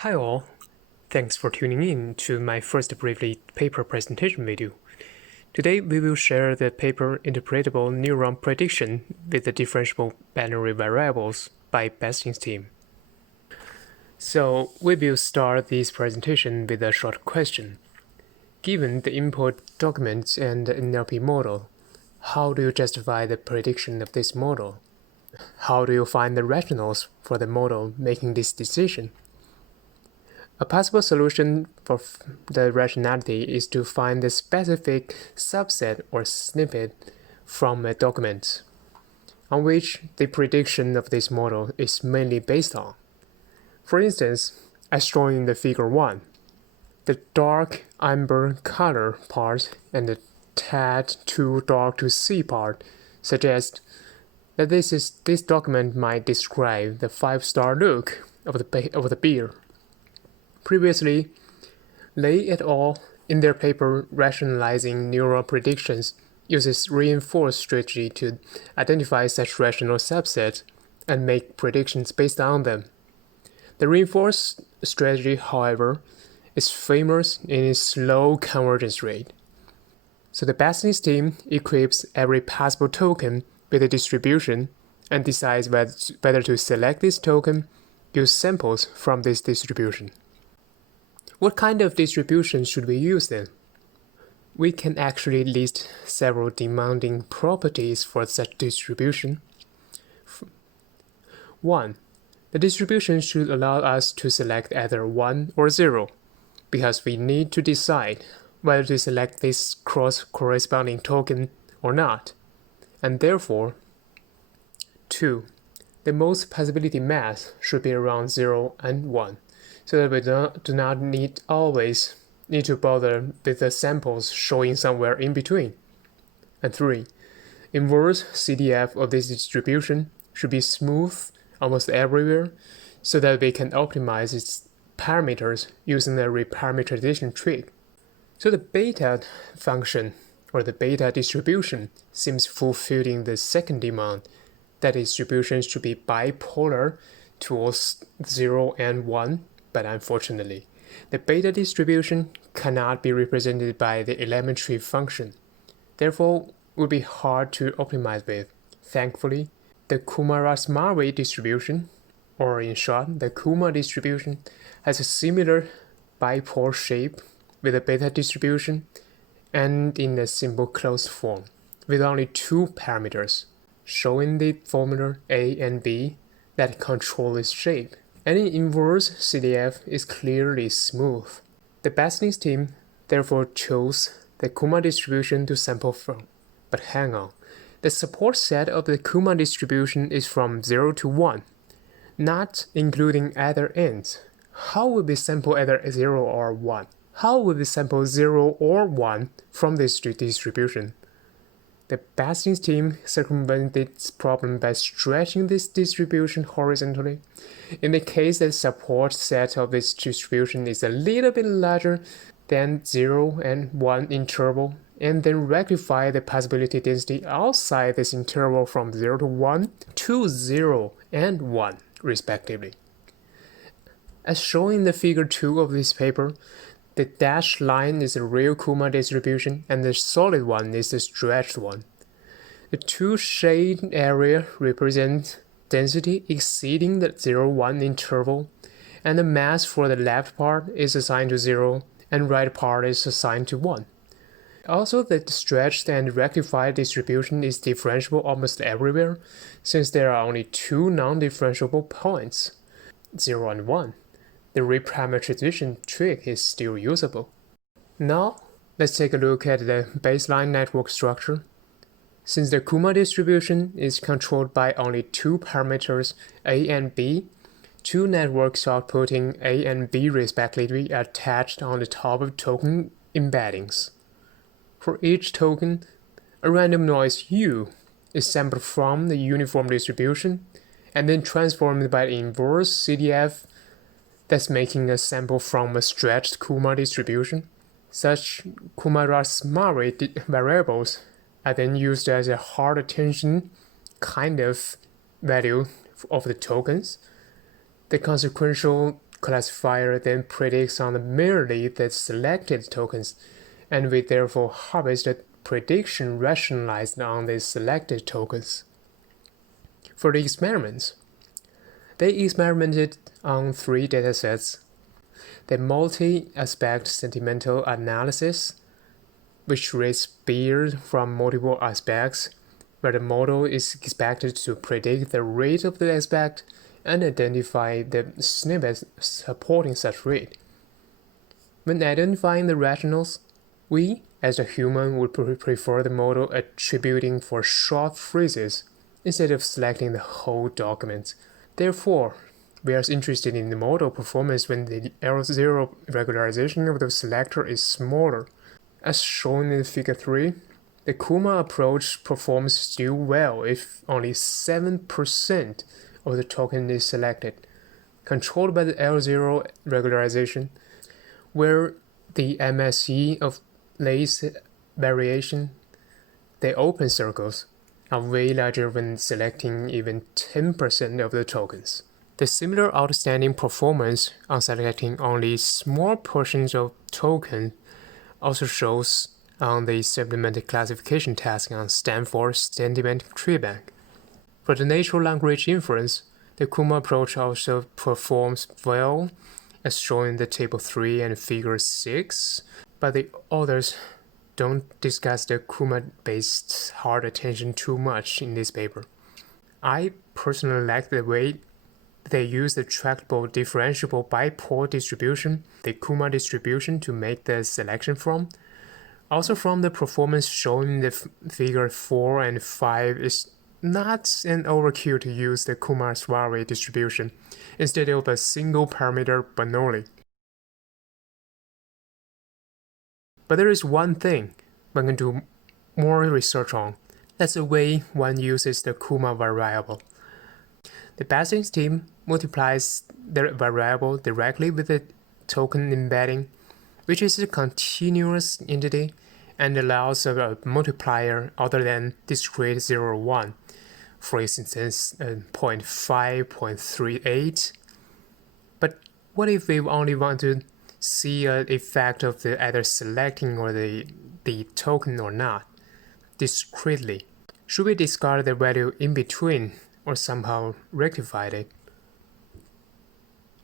Hi all, thanks for tuning in to my first briefly paper presentation video. Today we will share the paper Interpretable Neural Prediction with the Differentiable Binary Variables by Basting's team. So we will start this presentation with a short question. Given the input documents and the NLP model, how do you justify the prediction of this model? How do you find the rationales for the model making this decision? A possible solution for the rationality is to find the specific subset or snippet from a document, on which the prediction of this model is mainly based on. For instance, as shown in the figure 1, the dark amber color part and the tad too dark to see part suggest that this document might describe the 5-star look of the beer. Previously, Lei et al. In their paper Rationalizing Neural Predictions uses reinforced strategy to identify such rational subsets and make predictions based on them. The reinforced strategy, however, is famous in its slow convergence rate. So the Basting's team equips every possible token with a distribution and decides whether to select this token, use samples from this distribution. What kind of distribution should we use then? We can actually list several demanding properties for such distribution. 1. The distribution should allow us to select either 1 or 0, because we need to decide whether to select this cross-corresponding token or not, and therefore 2. The most possibility mass should be around 0 and 1. So that we do not always need to bother with the samples showing somewhere in between. And 3. Inverse CDF of this distribution should be smooth almost everywhere so that we can optimize its parameters using the reparameterization trick. So the beta function, or the beta distribution, seems fulfilling the second demand, that distributions should be bipolar towards 0 and 1. But unfortunately, the beta distribution cannot be represented by the elementary function. Therefore, it would be hard to optimize with. Thankfully, the Kumara-Smalley distribution, or in short, the Kuma distribution, has a similar bipole shape with a beta distribution and in a simple closed form, with only 2 parameters, showing the formula A and B that control its shape. Any inverse CDF is clearly smooth. The Basting's team therefore chose the Kuma distribution to sample from. But hang on, the support set of the Kuma distribution is from 0 to 1, not including either ends. How would we sample either 0 or 1? How would we sample 0 or 1 from this distribution? The Basting's team circumvented this problem by stretching this distribution horizontally. In the case that the support set of this distribution is a little bit larger than 0 and 1 interval, and then rectify the possibility density outside this interval from 0 to 1 to 0 and 1, respectively. As shown in the figure 2 of this paper, the dashed line is a real Kuma distribution and the solid one is the stretched one. The 2 shade area represent density exceeding the 0-1 interval, and the mass for the left part is assigned to 0 and right part is assigned to 1. Also, the stretched and rectified distribution is differentiable almost everywhere, since there are only 2 non-differentiable points, 0 and 1. The reparameterization trick is still usable. Now, let's take a look at the baseline network structure. Since the Kuma distribution is controlled by only 2 parameters A and B, 2 networks outputting A and B respectively are attached on the top of token embeddings. For each token, a random noise U is sampled from the uniform distribution and then transformed by the inverse CDF, thus making a sample from a stretched Kuma distribution. Such Kumara-Smalley variables are then used as a hard attention kind of value of the tokens. The consequential classifier then predicts on merely the selected tokens, and we therefore harvest a prediction rationalized on the selected tokens. For the experiments, they experimented on 3 datasets: the multi-aspect sentimental analysis, which rates beer from multiple aspects, where the model is expected to predict the rate of the aspect and identify the snippets supporting such rate. When identifying the rationals, we, as a human, would prefer the model attributing for short phrases instead of selecting the whole document. Therefore, we are interested in the model performance when the L0 regularization of the selector is smaller. As shown in Figure 3, the Kuma approach performs still well if only 7% of the token is selected, controlled by the L0 regularization, where the MSE of lace variation, the open circles, are way larger when selecting even 10% of the tokens. The similar outstanding performance on selecting only small portions of token also shows on the supplemented classification task on Stanford Sentiment Tree Bank. For the natural language inference, the Kuma approach also performs well, as shown in the Table 3 and Figure 6, but the authors don't discuss the Kuma-based hard attention too much in this paper. I personally like the way they use the tractable differentiable bipole distribution, the Kuma distribution, to make the selection from. Also, from the performance shown in the Figure 4 and 5, is not an overkill to use the Kuma-Swari distribution instead of a single parameter Bernoulli. But there is one thing one can do more research on. That's the way one uses the Kuma variable. The Basings team multiplies their variable directly with the token embedding, which is a continuous entity and allows a multiplier other than discrete 0, 1, for instance 0.5, 0.38. But what if we only want to see an effect of the either selecting or the token or not discretely? Should we discard the value in between or somehow rectify it?